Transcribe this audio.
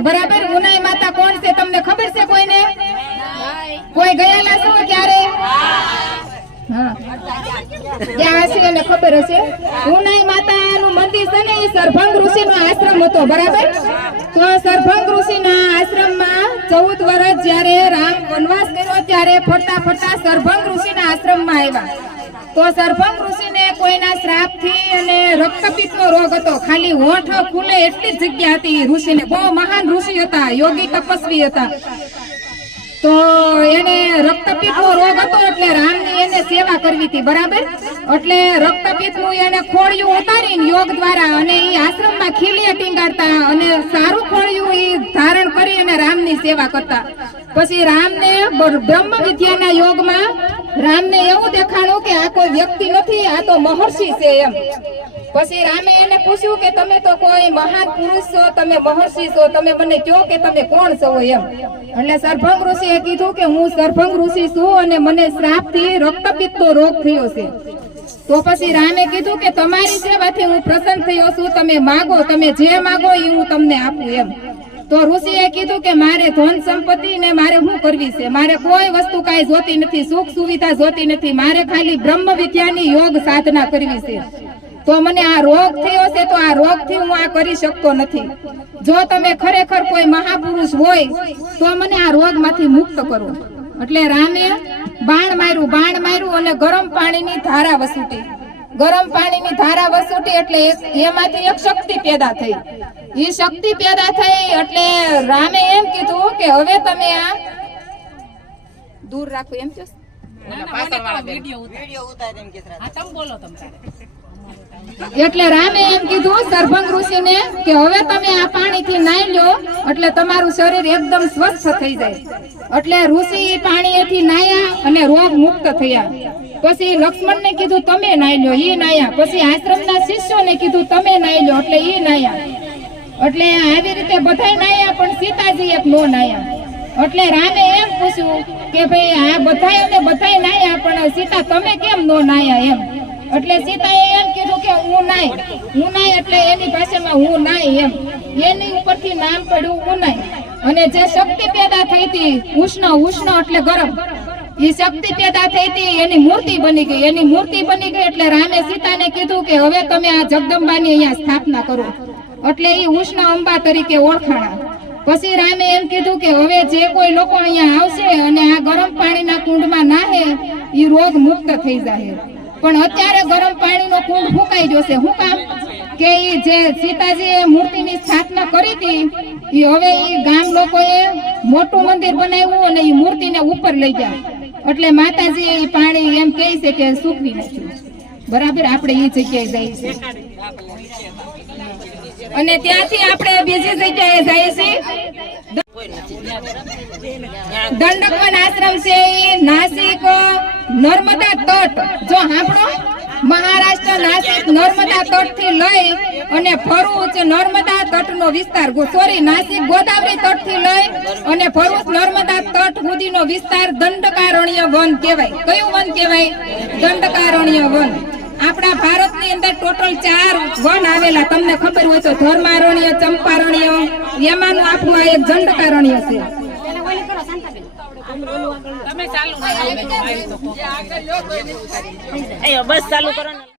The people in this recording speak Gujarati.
बराबर। उनाई माता कोण છે તમને ખબર છે કોઈને? કોઈ ગયેલા છો ક્યારે? હા, ત્યાં હશે અને ખબર હશે। ઉનાઈ માતાનું મંદિર છે ને એ સરભંગ ઋષિનો આશ્રમ હતો, બરાબર। તો સરભંગ ઋષિના આશ્રમમાં 14 વર્ષ જ્યારે રામ વનવાસ કર્યો ત્યારે ફરતા ફરતા સરભંગ ઋષિના આશ્રમમાં આવ્યા। તો સરભંગ ઋષિને કોઈના શ્રાપથી અને રક્તપિત્તનો રોગ હતો, ખાલી હોઠ ખુલે એટલી જ જગ્યા હતી ઋષિને। બહુ મહાન ઋષિ હતા, યોગી તપસ્વી હતા। તો એને રક્તપિત્તનો રોગ હતો એટલે રામની એને સેવા કરવી હતી, બરાબર। એટલે રક્તપિત્તનું એને ખોળિયું ઉતારીને યોગ દ્વારા અને એ આશ્રમમાં ખીલીએ ટીંગાડતા અને સારું ખોળિયું એ ધારણ કરી અને રામની સેવા કરતા। પછી રામને બ્રહ્મ વિદ્યાના યોગમાં રામને એવું દેખાણું કે આ કોઈ વ્યક્તિ નથી, આ તો મહર્ષિ છે એમ। પછી રામે એને પૂછ્યું કે તમે તો કોઈ મહાન પુરુષ છો, તમે મહર્ષિ છો, તમે મને કહો કે તમે કોણ છો એમ। એટલે સરભંગ ઋષિએ કીધું કે હું સરભંગ ઋષિ છું અને મને શ્રાપથી રક્તપિત્તનો રોગ થયો છે। તો પછી રામે કીધું કે તમારી સેવાથી હું પ્રસન્ન થયો છું, તમે માગો, તમે જે માગો એ હું તમને આપું એમ। તો ઋષિએ કીધું કે મારે ધન સંપત્તિ ને મારે શું કરવી છે, મારે કોઈ વસ્તુ કાંઈ જોતી નથી, સુખ સુવિધા જોતી નથી, મારે ખાલી બ્રહ્મ વિદ્યાની યોગ સાધના કરવી છે। તો મને આ રોગ થયો છે તો આ રોગથી હું આ કરી શકતો નથી। જો તમે ખરેખર કોઈ મહાપુરુષ હોય તો મને આ રોગમાંથી મુક્ત કરો। એટલે રામે બાણ માર્યું અને ગરમ પાણીની ધારા વસૂટી। ગરમ પાણીની ધારા વસૂટી એટલે એમાંથી એક શક્તિ પેદા થઈ। એ શક્તિ પેદા થઈ એટલે રામે એમ કીધું કે હવે તમે આ દૂર રાખો એમ છો। એટલે રામે એમ કીધું સરભંગ ઋષિને કે હવે તમે આ પાણીથી નાઈ લો એટલે તમારું શરીર એકદમ સ્વસ્થ થઈ જાય। એટલે ઋષિ પાણીથી નાયા અને રોગ મુક્ત થયા। પછી લક્ષ્મણને કીધું તમે નાઈ લો, એ નાયા। પછી આશ્રમના શિષ્યોને કીધું તમે નાઈ લો એટલે એ નાયા। એટલે આવી રીતે બધાય નાયા પણ સીતાજી એક નો નાયા। એટલે રામે એમ પૂછ્યું કે ભાઈ આ બધાય નાયા પણ સીતા તમે કેમ નો નાયા એમ। એટલે સીતાએ એમ કીધું કે હું નાય એટલે એની ભાષામાં હું નાય એમ, એની ઉપરથી નામ પડ્યું ઉનાઈ। અને જે શક્તિ પેદા થઈ હતી ઉષ્ણ એટલે ગરમ, એ શક્તિ પેદા થઈ હતી એની મૂર્તિ બની ગઈ। એની મૂર્તિ બની ગઈ એટલે રામે સીતાને કીધું કે હવે તમે આ જગદંબાની અહીંયા સ્થાપના કરો। એટલે એ ઉષ્ણ અંબા તરીકે ઓળખાણા। પછી રામે એમ કીધું કે હવે જે કોઈ લોકો અહીંયા આવશે અને આ ગરમ પાણીના કુંડમાં નાહે એ રોગ મુક્ત થઈ જાય। પણ અત્યારે ગરમ પાણીનો કુંડ ફૂંકાઈ જશે, શું કામ કે જે સીતાજીએ મૂર્તિની સ્થાપના કરી હતી એ હવે એ ગામ લોકોએ મોટું મંદિર બનાવ્યું અને એ મૂર્તિને ઉપર લઈ ગયા। એટલે માતાજીએ એ પાણી એમ કહે છે કે સૂકવી નાખ્યું, બરાબર। આપણે એ જગ્યાએ જઈએ છીએ અને ત્યાંથી આપણે બીજી જગ્યાએ જઈએ છીએ। દંડકવન આશ્રમ છે નાસિક નર્મદા તટ। જો આપણો મહારાષ્ટ્ર નાસિક નર્મદા તટ થી લઈ અને ભરૂચ નર્મદા તટનો વિસ્તાર, નાસિક ગોદાવરી તટ થી લઈ અને ભરૂચ નર્મદા તટ સુધીનો વિસ્તાર દંડકારણ્ય વન કહેવાય। કયું વન કહેવાય? દંડકારણ્ય વન। આપણા ભારતની અંદર ટોટલ 4 વન આવેલા, તમને ખબર હોય તો ધર્મારણ્ય, ચંપારણ્ય, એમાંનું આપણું આ એક દંડકારણ્ય છે। બસ ચાલુ કરો ને।